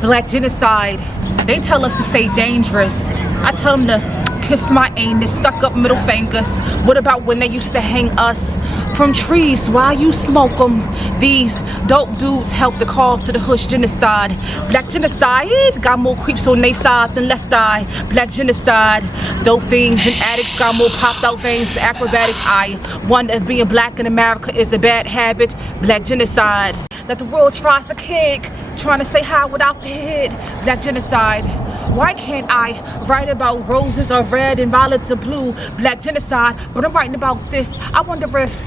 Black genocide. They tell us to stay dangerous. I tell them to kiss my anus, stuck up middle fingers. What about when they used to hang us from trees while you smoke them? These dope dudes help the cause to the hush genocide. Black genocide got more creeps on they side than left eye. Black genocide. Dope fiends and addicts got more popped out veins than acrobatics. I wonder if being black in America is a bad habit. Black genocide. That the world tries to kick, trying to stay high without the head. Black genocide. Why can't I write about roses are red and violets are blue? Black genocide. But I'm writing about this. I wonder if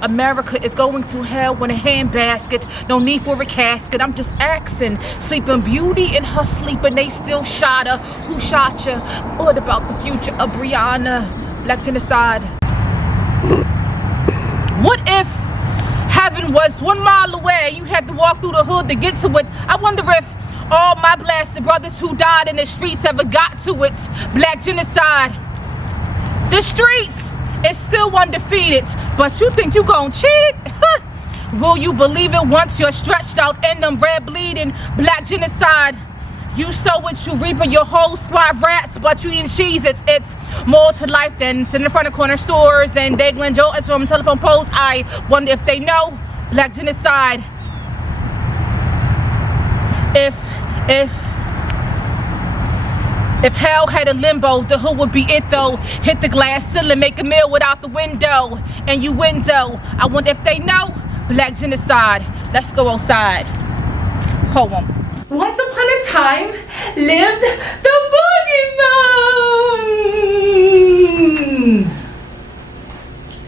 America is going to hell in a handbasket. No need for a casket. I'm just asking. Sleeping Beauty in her sleep and they still shot her. Who shot you? What about the future of Brianna? Black genocide. What if heaven was 1 mile away? You had to walk through the hood to get to it. I wonder if all my blasted brothers who died in the streets ever got to it. Black genocide. The streets is still undefeated, but you think you gon' cheat it? Will you believe it once you're stretched out in them red bleeding? Black genocide. You sow what you reap in your whole squad rats, but you eating cheese. It's more to life than sitting in front of corner stores and dangling Jordans from telephone poles. I wonder if they know. Black genocide. If hell had a limbo, the hood would be it though. Hit the glass ceiling, make a meal without the window. And you window. I wonder if they know. Black genocide. Let's go outside. Poem. Once upon a time lived the Boogey Man.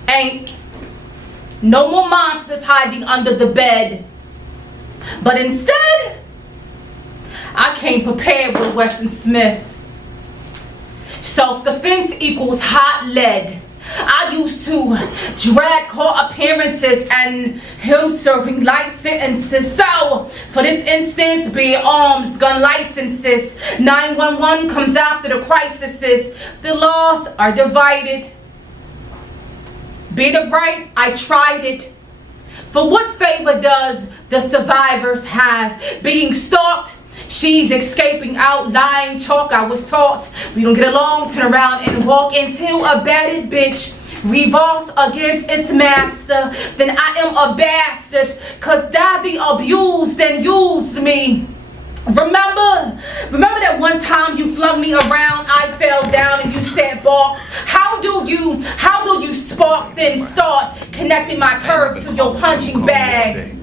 Ain't no more monsters hiding under the bed, but instead I came prepared with Wesson Smith. Self-defense equals hot lead. I used to drag court appearances and him serving light sentences. So, for this instance, be it arms, gun licenses. 911 comes after the crises. The laws are divided. Being upright, I tried it. For what favor does the survivors have? Being stalked? She's escaping out, lying chalk. I was taught we don't get along, turn around and walk until a battered bitch revolts against its master. Then I am a bastard, cause daddy abused and used me. Remember that one time you flung me around, I fell down and you said balk. How do you spark then start connecting my curves to your punching bag?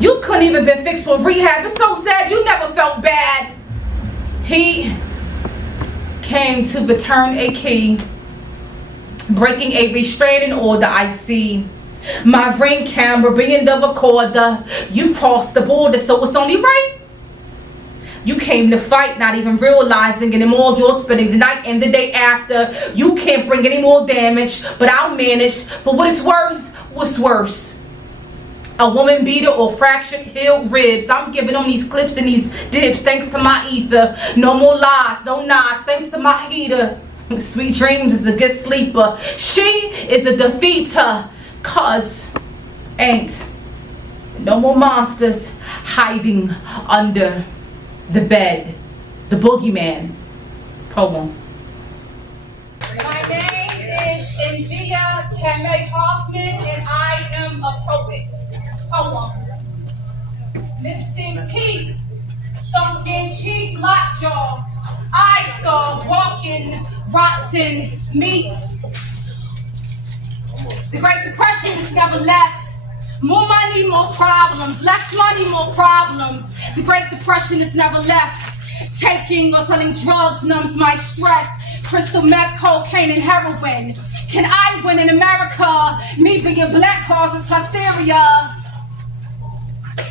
You couldn't even been fixed for rehab. It's so sad you never felt bad. He came to return a key, breaking a restraining order. I see my ring camera being the recorder. You've crossed the border, so it's only right. You came to fight, not even realizing anymore you're spending the night and the day after. You can't bring any more damage, but I'll manage. For what it's worth, what's worse? A woman beater or fractured heel ribs. I'm giving them these clips and these dips thanks to my ether. No more lies, no lies, thanks to my heater. Sweet dreams is a good sleeper. She is a defeater, cause ain't no more monsters hiding under the bed. The Boogeyman. Poem. My name is Indea Rose and I am a poet. Poem. Missing teeth, sunken cheeks, lockjaw. I saw walking rotten meat. The Great Depression is never left. More money, more problems. Less money, more problems. The Great Depression is never left. Taking or selling drugs numbs my stress. Crystal meth, cocaine, and heroin. Can I win in America? Me being black causes hysteria.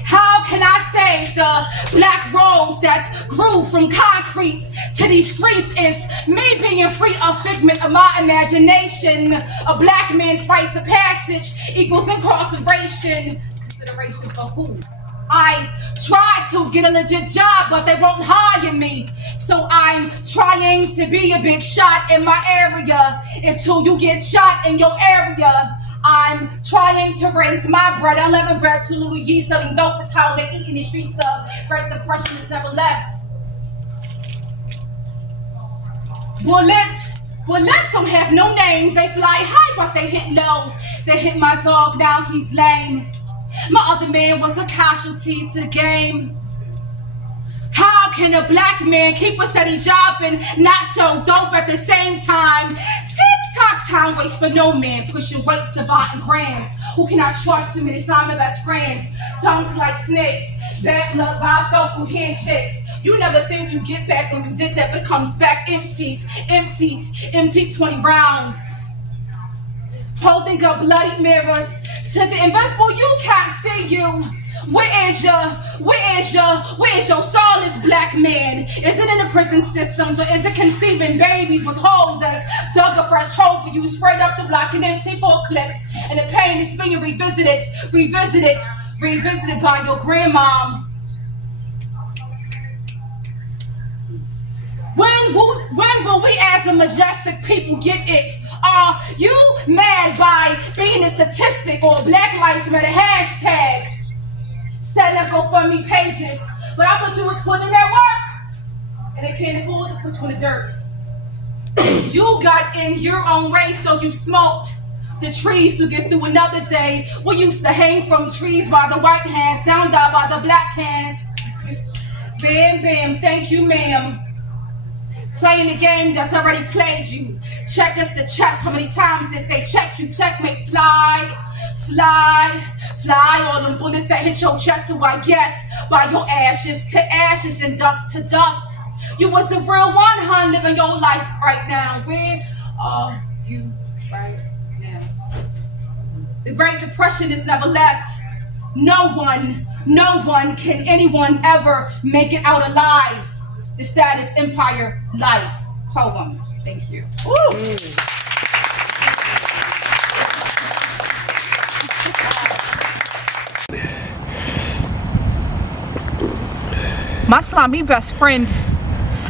How can I save the black rose that grew from concrete to these streets? Is me being free, a figment of my imagination. A black man's rites of passage equals incarceration. Consideration for who? I tried to get a legit job, but they won't hire me. So I'm trying to be a big shot in my area until you get shot in your area. I'm trying to raise my bread. 11 bread to Louis selling dope is how they eat in the street stuff. Great depression is never left. Bullets don't have no names. They fly high, but they hit low. They hit my dog, now he's lame. My other man was a casualty to the game. How can a black man keep a steady job and not so dope at the same time? Tick-tock, time waits for no man, pushing weights to bottom grams. Who can I trust him? It's not my best friends. Tongues like snakes, bad blood vibes go through handshakes. You never think you get back when you did that, but it comes back emptied, 20 rounds. Holding up bloody mirrors to the invisible, you can't see you. Where is your soulless black man? Is it in the prison systems or is it conceiving babies with holes that's dug a fresh hole for you? Sprayed up the block in empty clips, and the pain is being revisited by your grandma. When will we as a majestic people get it? Are you mad by being a statistic or Black Lives Matter hashtag? Setting up GoFundMe pages, but I thought you was putting in that work, and they can't afford to put you in the dirt. You got in your own race, so you smoked the trees to get through another day. We used to hang from trees by the white hands, now die by the black hands. Bam, bam, thank you, ma'am. Playing a game that's already played you. Check us the chest, how many times did they check you? Checkmate, fly, all them bullets that hit your chest. So I guess by your ashes to ashes and dust to dust. You was the real one, hun, living your life right now. Where are you right now? The Great Depression is never left. No one can anyone ever make it out alive. The saddest empire life poem. Thank you. My slimy best friend.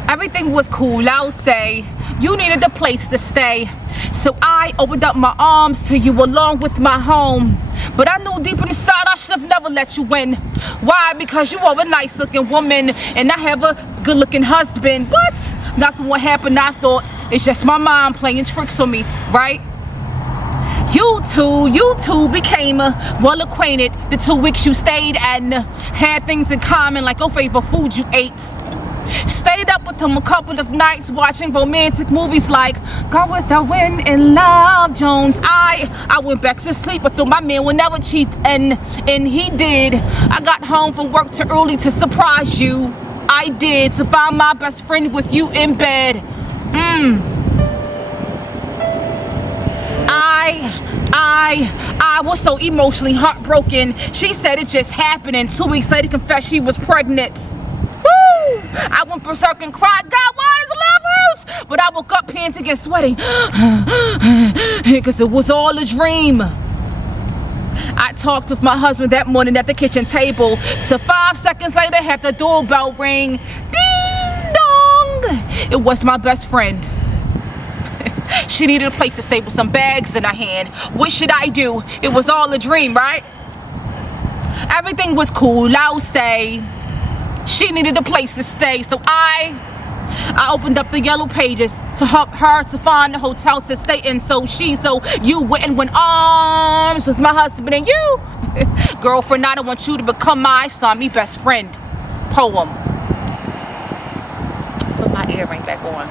Everything was cool, I'll say. You needed a place to stay. So I opened up my arms to you along with my home. But I knew deep inside I should have never let you in. Why? Because you are a nice looking woman and I have a good looking husband. But nothing will happen, I thought. It's just my mom playing tricks on me, right? You two became well acquainted the 2 weeks you stayed and had things in common like your favorite food you ate. Stayed up with him a couple of nights watching romantic movies like Gone with the Wind and Love Jones. I went back to sleep, but thought my man would never cheat, and he did. I got home from work too early to surprise you. I did, to find my best friend with you in bed. I was so emotionally heartbroken. She said it just happened, and 2 weeks later confessed she was pregnant. Woo! I went berserk and cried, God, why does love hurts? But I woke up panting and sweating because it was all a dream. I talked with my husband that morning at the kitchen table. So 5 seconds later, had the doorbell ring. Ding dong! It was my best friend. She needed a place to stay with some bags in her hand. What should I do? It was all a dream, right? Everything was cool, I'll say. She needed a place to stay, so I opened up the yellow pages to help her to find a hotel to stay in. So you went arms with my husband and you. Girlfriend, I don't want you to become my slimy best friend. Poem. Put my earring back on.